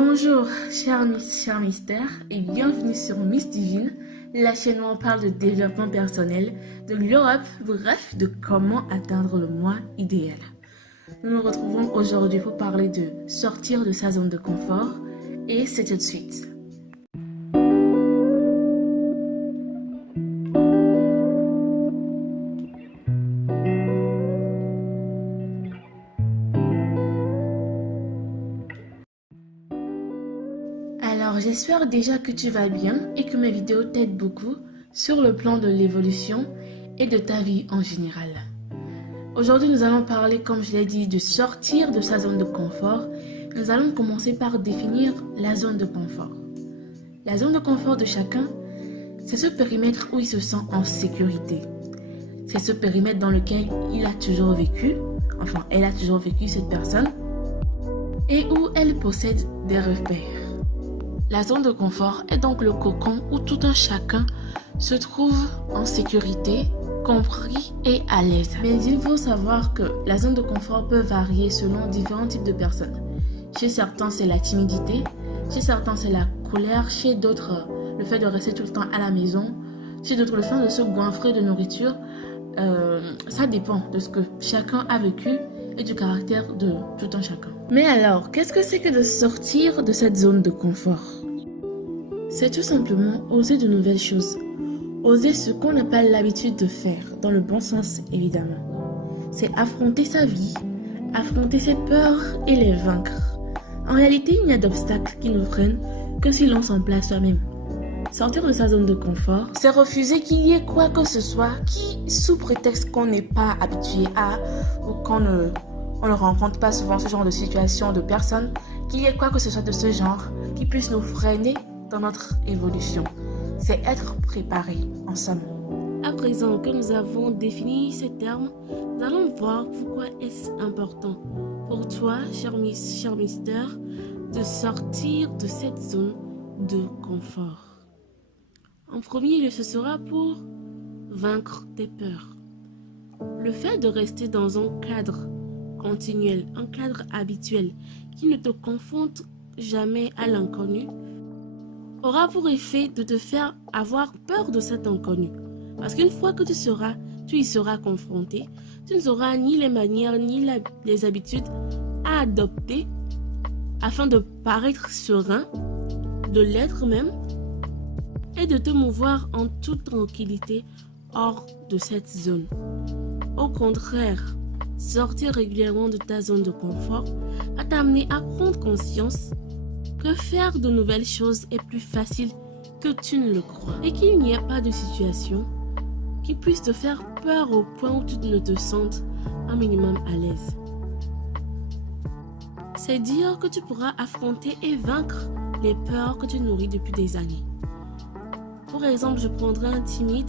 Bonjour, chers mystères, et bienvenue sur Miss Divine, la chaîne où on parle de développement personnel, de l'Europe, bref, de comment atteindre le moi idéal. Nous nous retrouvons aujourd'hui pour parler de sortir de sa zone de confort, et c'est tout de suite. Alors, j'espère déjà que tu vas bien et que mes vidéos t'aident beaucoup sur le plan de l'évolution et de ta vie en général. Aujourd'hui, nous allons parler, comme je l'ai dit, de sortir de sa zone de confort. Nous allons commencer par définir la zone de confort. La zone de confort de chacun, c'est ce périmètre où il se sent en sécurité. C'est ce périmètre dans lequel il a toujours vécu, enfin, elle a toujours vécu, cette personne, et où elle possède des repères. La zone de confort est donc le cocon où tout un chacun se trouve en sécurité, compris et à l'aise. Mais il faut savoir que la zone de confort peut varier selon différents types de personnes. Chez certains, c'est la timidité, chez certains, c'est la colère, chez d'autres, le fait de rester tout le temps à la maison, chez d'autres, le fait de se goinfrer de nourriture. Ça dépend de ce que chacun a vécu et du caractère de tout un chacun. Mais alors, qu'est-ce que c'est que de sortir de cette zone de confort? C'est tout simplement oser de nouvelles choses. Oser ce qu'on n'a pas l'habitude de faire, dans le bon sens évidemment. C'est affronter sa vie, affronter ses peurs et les vaincre. En réalité, il n'y a d'obstacles qui nous freinent que si l'on s'en place soi-même. Sortir de sa zone de confort, c'est refuser qu'il y ait quoi que ce soit qui, sous prétexte qu'on n'est pas habitué à ou qu'on ne rencontre pas souvent ce genre de situation, de personnes, qu'il y ait quoi que ce soit de ce genre qui puisse nous freiner dans notre évolution. C'est être préparé, en somme. À présent que nous avons défini ces termes, nous allons voir pourquoi est-ce important pour toi, cher mystère, de sortir de cette zone de confort. En premier lieu, ce sera pour vaincre tes peurs. Le fait de rester dans un cadre continuel, un cadre habituel qui ne te confronte jamais à l'inconnu, aura pour effet de te faire avoir peur de cet inconnu. Parce qu'une fois que tu y seras confronté, tu ne sauras ni les manières ni les habitudes à adopter afin de paraître serein, de l'être même, et de te mouvoir en toute tranquillité hors de cette zone. Au contraire, sortir régulièrement de ta zone de confort va t'amener à prendre conscience que faire de nouvelles choses est plus facile que tu ne le crois et qu'il n'y a pas de situation qui puisse te faire peur au point où tu ne te sentes un minimum à l'aise. C'est dire que tu pourras affronter et vaincre les peurs que tu nourris depuis des années. Pour exemple, je prendrai un timide.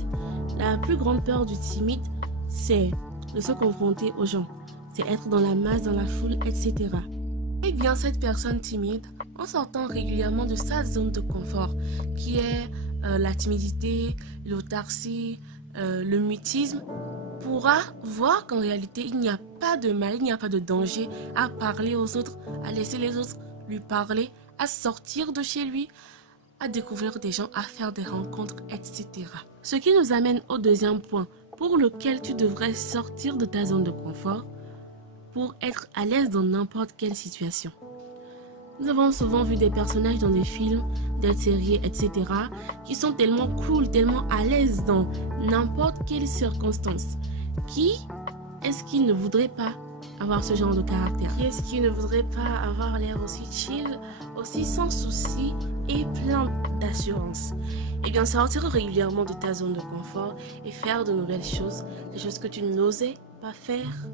La plus grande peur du timide, c'est de se confronter aux gens. C'est être dans la masse, dans la foule, etc. Eh bien, cette personne timide, en sortant régulièrement de sa zone de confort, qui est la timidité, l'autarcie, le mutisme, pourra voir qu'en réalité, il n'y a pas de mal, il n'y a pas de danger à parler aux autres, à laisser les autres lui parler, à sortir de chez lui, à découvrir des gens, à faire des rencontres, etc. Ce qui nous amène au deuxième point, pour lequel tu devrais sortir de ta zone de confort pour être à l'aise dans n'importe quelle situation. Nous avons souvent vu des personnages dans des films, des séries, etc. qui sont tellement cool, tellement à l'aise dans n'importe quelle circonstance. Qui est-ce qui ne voudrait pas avoir ce genre de caractère? Qui est-ce qui ne voudrait pas avoir l'air aussi chill, aussi sans souci et plein d'assurance? Eh bien, sortir régulièrement de ta zone de confort et faire de nouvelles choses, des choses que tu n'osais pas faire,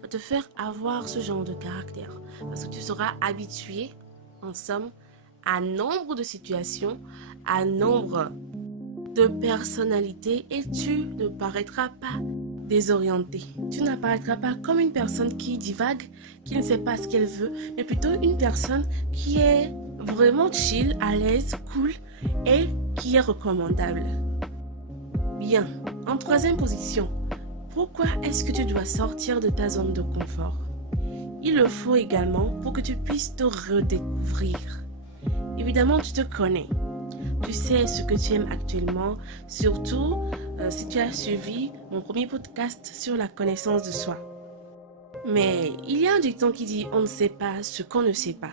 va te faire avoir ce genre de caractère. Parce que tu seras habitué, en somme, à nombre de situations, à nombre de personnalités et tu ne paraîtras pas désorienté. Tu n'apparaîtras pas comme une personne qui divague, qui ne sait pas ce qu'elle veut, mais plutôt une personne qui est vraiment chill, à l'aise, cool et qui est recommandable. Bien, en troisième position, pourquoi est-ce que tu dois sortir de ta zone de confort? Il le faut également pour que tu puisses te redécouvrir. Évidemment, tu te connais. Tu sais ce que tu aimes actuellement, surtout si tu as suivi mon premier podcast sur la connaissance de soi. Mais il y a un dicton qui dit on ne sait pas ce qu'on ne sait pas.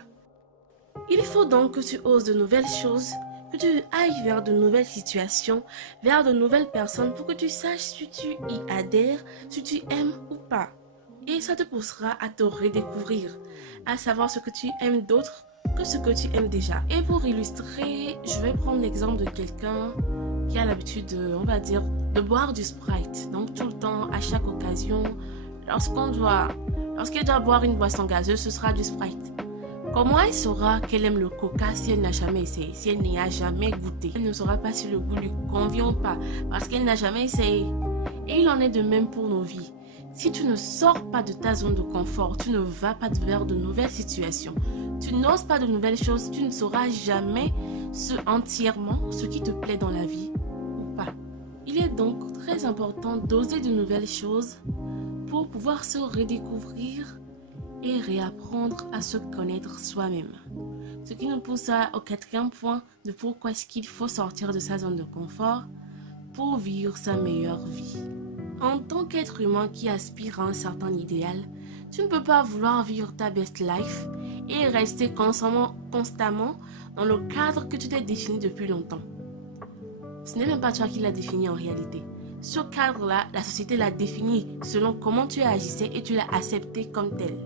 Il faut donc que tu oses de nouvelles choses, que tu ailles vers de nouvelles situations, vers de nouvelles personnes pour que tu saches si tu y adhères, si tu aimes ou pas. Et ça te poussera à te redécouvrir, à savoir ce que tu aimes d'autre que ce que tu aimes déjà. Et pour illustrer, je vais prendre l'exemple de quelqu'un qui a l'habitude, on va dire, de boire du Sprite. Donc tout le temps, à chaque occasion, lorsqu'elle doit boire une boisson gazeuse, ce sera du Sprite. Comment elle saura qu'elle aime le coca si elle n'a jamais essayé, si elle n'y a jamais goûté? Elle ne saura pas si le goût lui convient ou pas, parce qu'elle n'a jamais essayé. Et il en est de même pour nos vies. Si tu ne sors pas de ta zone de confort, tu ne vas pas vers de nouvelles situations, tu n'oses pas de nouvelles choses, tu ne sauras jamais entièrement ce qui te plaît dans la vie ou pas. Il est donc très important d'oser de nouvelles choses pour pouvoir se redécouvrir et réapprendre à se connaître soi-même. Ce qui nous pousse au quatrième point de pourquoi est-ce qu'il faut sortir de sa zone de confort pour vivre sa meilleure vie. En tant qu'être humain qui aspire à un certain idéal, tu ne peux pas vouloir vivre ta best life et rester constamment dans le cadre que tu t'es défini depuis longtemps. Ce n'est même pas toi qui l'as défini en réalité. Ce cadre-là, la société l'a défini selon comment tu agissais et tu l'as accepté comme tel.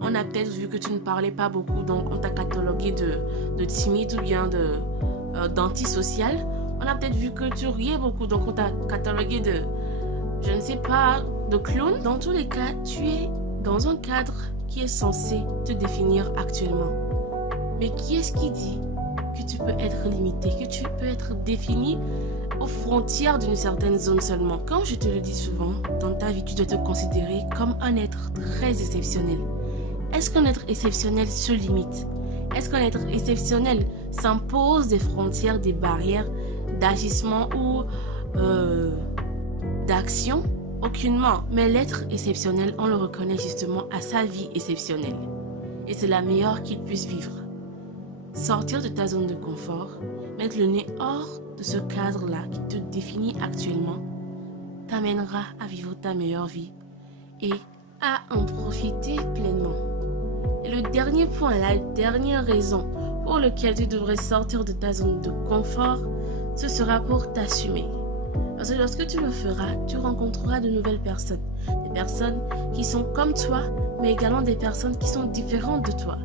On a peut-être vu que tu ne parlais pas beaucoup, donc on t'a catalogué de timide ou bien d'antisocial. On a peut-être vu que tu riais beaucoup, donc on t'a catalogué de, je ne sais pas, de clown. Dans tous les cas, tu es dans un cadre qui est censé te définir actuellement. Mais qui est-ce qui dit que tu peux être limité, que tu peux être défini aux frontières d'une certaine zone seulement? Comme je te le dis souvent, dans ta vie, tu dois te considérer comme un être très exceptionnel. Est-ce qu'un être exceptionnel se limite? Est-ce qu'un être exceptionnel s'impose des frontières, des barrières d'agissement ou d'action? Aucunement. Mais l'être exceptionnel, on le reconnaît justement à sa vie exceptionnelle. Et c'est la meilleure qu'il puisse vivre. Sortir de ta zone de confort, mettre le nez hors de ce cadre-là qui te définit actuellement, t'amènera à vivre ta meilleure vie et à en profiter pleinement. Et le dernier point, la dernière raison pour laquelle tu devrais sortir de ta zone de confort, ce sera pour t'assumer. Parce que lorsque tu le feras, tu rencontreras de nouvelles personnes. Des personnes qui sont comme toi, mais également des personnes qui sont différentes de toi.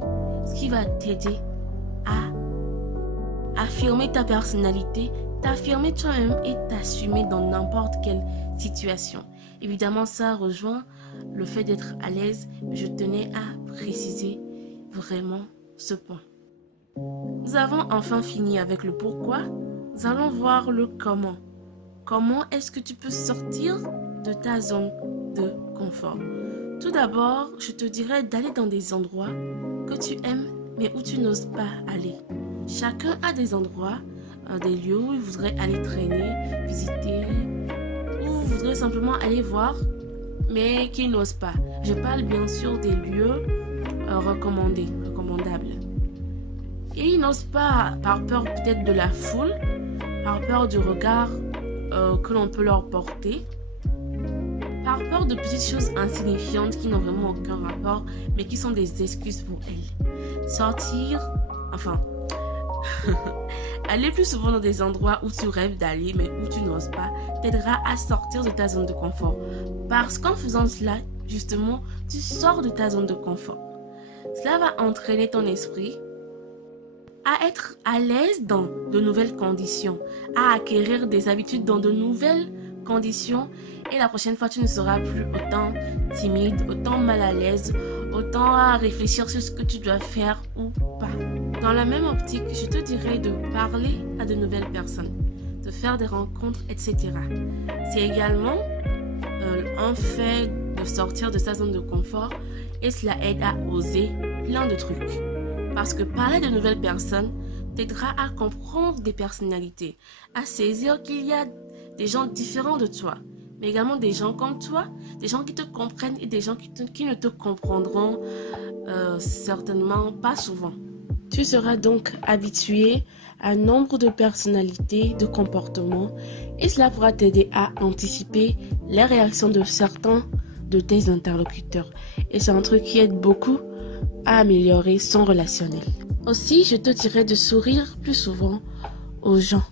Ce qui va t'aider à affirmer ta personnalité, t'affirmer toi-même et t'assumer dans n'importe quelle situation. Évidemment, ça rejoint le fait d'être à l'aise, mais je tenais à préciser vraiment ce point. Nous avons enfin fini avec le pourquoi. Nous allons voir le comment. Comment est-ce que tu peux sortir de ta zone de confort? Tout d'abord, je te dirais d'aller dans des endroits que tu aimes, mais où tu n'oses pas aller. Chacun a des endroits, des lieux où il voudrait aller traîner, visiter, ou voudrait simplement aller voir, mais qu'il n'ose pas. Je parle bien sûr des lieux recommandables. Et ils n'osent pas par peur peut-être de la foule, par peur du regard que l'on peut leur porter, par peur de petites choses insignifiantes qui n'ont vraiment aucun rapport, mais qui sont des excuses pour elles. Aller plus souvent dans des endroits où tu rêves d'aller, mais où tu n'oses pas, t'aidera à sortir de ta zone de confort. Parce qu'en faisant cela, justement, tu sors de ta zone de confort. Cela va entraîner ton esprit à être à l'aise dans de nouvelles conditions, à acquérir des habitudes dans de nouvelles conditions, et la prochaine fois tu ne seras plus autant timide, autant mal à l'aise, autant à réfléchir sur ce que tu dois faire ou pas. Dans la même optique, je te dirais de parler à de nouvelles personnes, de faire des rencontres, etc. C'est également un fait de sortir de sa zone de confort et cela aide à oser plein de trucs. Parce que parler de nouvelles personnes t'aidera à comprendre des personnalités, à saisir qu'il y a des gens différents de toi, mais également des gens comme toi, des gens qui te comprennent et des gens qui ne te comprendront certainement pas souvent. Tu seras donc habitué à un nombre de personnalités, de comportements, et cela pourra t'aider à anticiper les réactions de certains de tes interlocuteurs. Et c'est un truc qui aide beaucoup à améliorer son relationnel. Aussi, je te dirais de sourire plus souvent aux gens.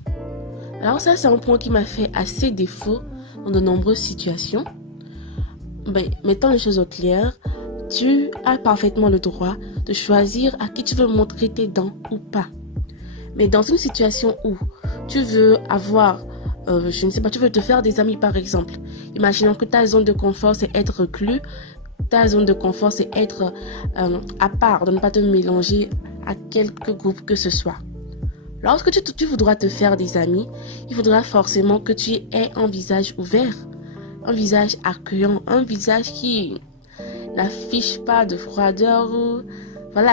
Alors ça, c'est un point qui m'a fait assez défaut dans de nombreuses situations. Mettons les choses au clair, tu as parfaitement le droit de choisir à qui tu veux montrer tes dents ou pas. Mais dans une situation où tu veux avoir, tu veux te faire des amis par exemple. Imaginons que ta zone de confort c'est être reclus, ta zone de confort c'est être à part, de ne pas te mélanger à quelque groupe que ce soit. Lorsque tu voudras te faire des amis, il faudra forcément que tu aies un visage ouvert, un visage accueillant, un visage qui n'affiche pas de froideur,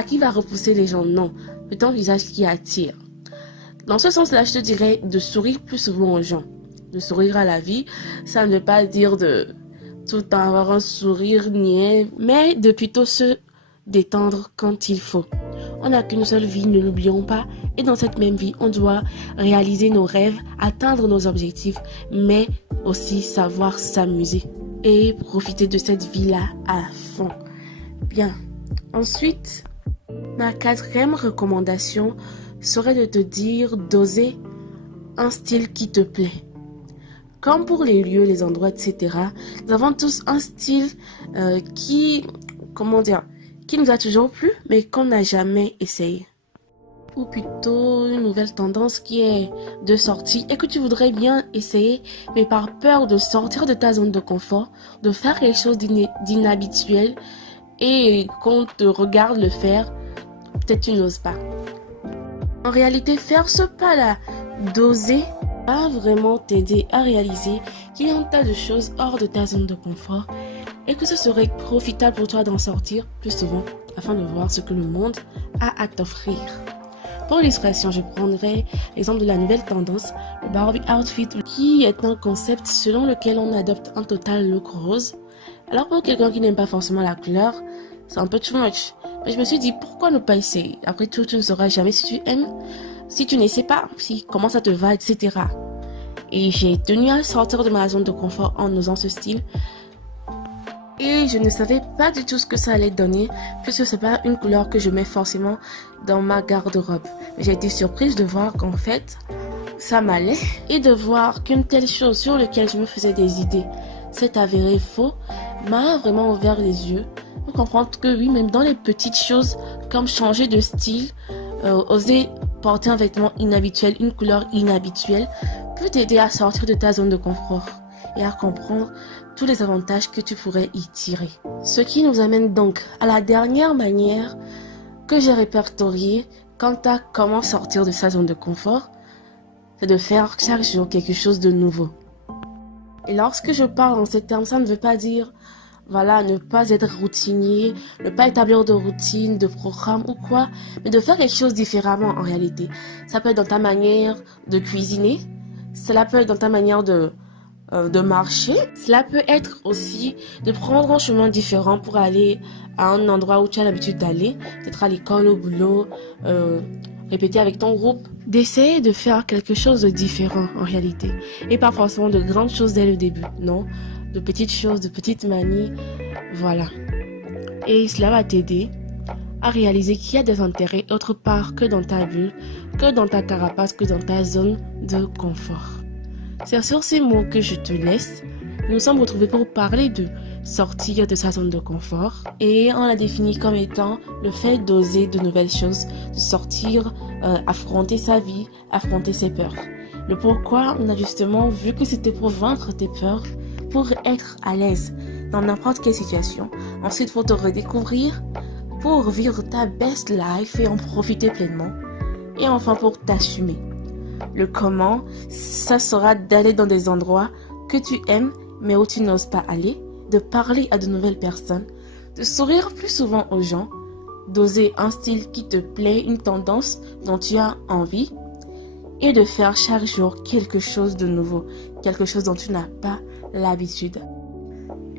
qui va repousser les gens, non. C'est un visage qui attire. Dans ce sens-là, je te dirais de sourire plus souvent aux gens, de sourire à la vie. Ça ne veut pas dire de tout le temps avoir un sourire niais, mais de plutôt se détendre quand il faut. On n'a qu'une seule vie, ne l'oublions pas. Et dans cette même vie, on doit réaliser nos rêves, atteindre nos objectifs, mais aussi savoir s'amuser et profiter de cette vie-là à fond. Bien. Ensuite, ma 4e recommandation serait de te dire d'oser un style qui te plaît. Comme pour les lieux, les endroits, etc., nous avons tous un style qui nous a toujours plu, mais qu'on n'a jamais essayé. Ou plutôt une nouvelle tendance qui est de sortie et que tu voudrais bien essayer, mais par peur de sortir de ta zone de confort, de faire quelque chose d'inhabituel et qu'on te regarde le faire, peut-être tu n'oses pas. En réalité, faire ce pas-là, d'oser, va vraiment t'aider à réaliser qu'il y a un tas de choses hors de ta zone de confort et que ce serait profitable pour toi d'en sortir plus souvent afin de voir ce que le monde a à t'offrir. Pour l'illustration, je prendrai l'exemple de la nouvelle tendance, le Barbie Outfit, qui est un concept selon lequel on adopte un total look rose. Alors pour quelqu'un qui n'aime pas forcément la couleur, c'est un peu too much. Mais je me suis dit, pourquoi ne pas essayer? Après tout, tu ne sauras jamais si tu aimes, si tu n'essaies pas, comment ça te va, etc. Et j'ai tenu à sortir de ma zone de confort en osant ce style. Et je ne savais pas du tout ce que ça allait donner, puisque c'est pas une couleur que je mets forcément dans ma garde-robe. J'ai été surprise de voir qu'en fait, ça m'allait. Et de voir qu'une telle chose sur laquelle je me faisais des idées s'est avéré faux, m'a vraiment ouvert les yeux pour comprendre que oui, même dans les petites choses, comme changer de style, oser porter un vêtement inhabituel, une couleur inhabituelle, peut t'aider à sortir de ta zone de confort et à comprendre tous les avantages que tu pourrais y tirer. Ce qui nous amène donc à la dernière manière que j'ai répertoriée quant à comment sortir de sa zone de confort, c'est de faire chaque jour quelque chose de nouveau. Et lorsque je parle en ces termes, ça ne veut pas dire ne pas être routinier, ne pas établir de routine, de programme ou quoi, mais de faire quelque chose différemment en réalité. Ça peut être dans ta manière de cuisiner, cela peut être dans ta manière de marcher. Cela peut être aussi de prendre un chemin différent pour aller à un endroit où tu as l'habitude d'aller, peut-être à l'école, au boulot, répéter avec ton groupe. D'essayer de faire quelque chose de différent en réalité. Et pas forcément de grandes choses dès le début, non. De petites choses, de petites manies, voilà. Et cela va t'aider à réaliser qu'il y a des intérêts autre part que dans ta bulle, que dans ta carapace, que dans ta zone de confort. C'est sur ces mots que je te laisse. Nous nous sommes retrouvés pour parler de sortir de sa zone de confort. Et on l'a défini comme étant le fait d'oser de nouvelles choses, de sortir, affronter sa vie, affronter ses peurs. Le pourquoi, on a justement vu que c'était pour vaincre tes peurs, pour être à l'aise dans n'importe quelle situation. Ensuite, pour te redécouvrir, pour vivre ta best life et en profiter pleinement. Et enfin, pour t'assumer. Le comment, ça sera d'aller dans des endroits que tu aimes, mais où tu n'oses pas aller, de parler à de nouvelles personnes, de sourire plus souvent aux gens, d'oser un style qui te plaît, une tendance dont tu as envie, et de faire chaque jour quelque chose de nouveau, quelque chose dont tu n'as pas l'habitude.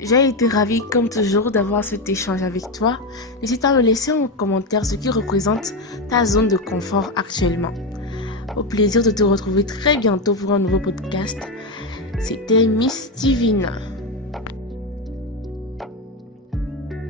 J'ai été ravie comme toujours d'avoir cet échange avec toi. N'hésite pas à me laisser en commentaire ce qui représente ta zone de confort actuellement. Au plaisir de te retrouver très bientôt pour un nouveau podcast. C'était Miss Divine.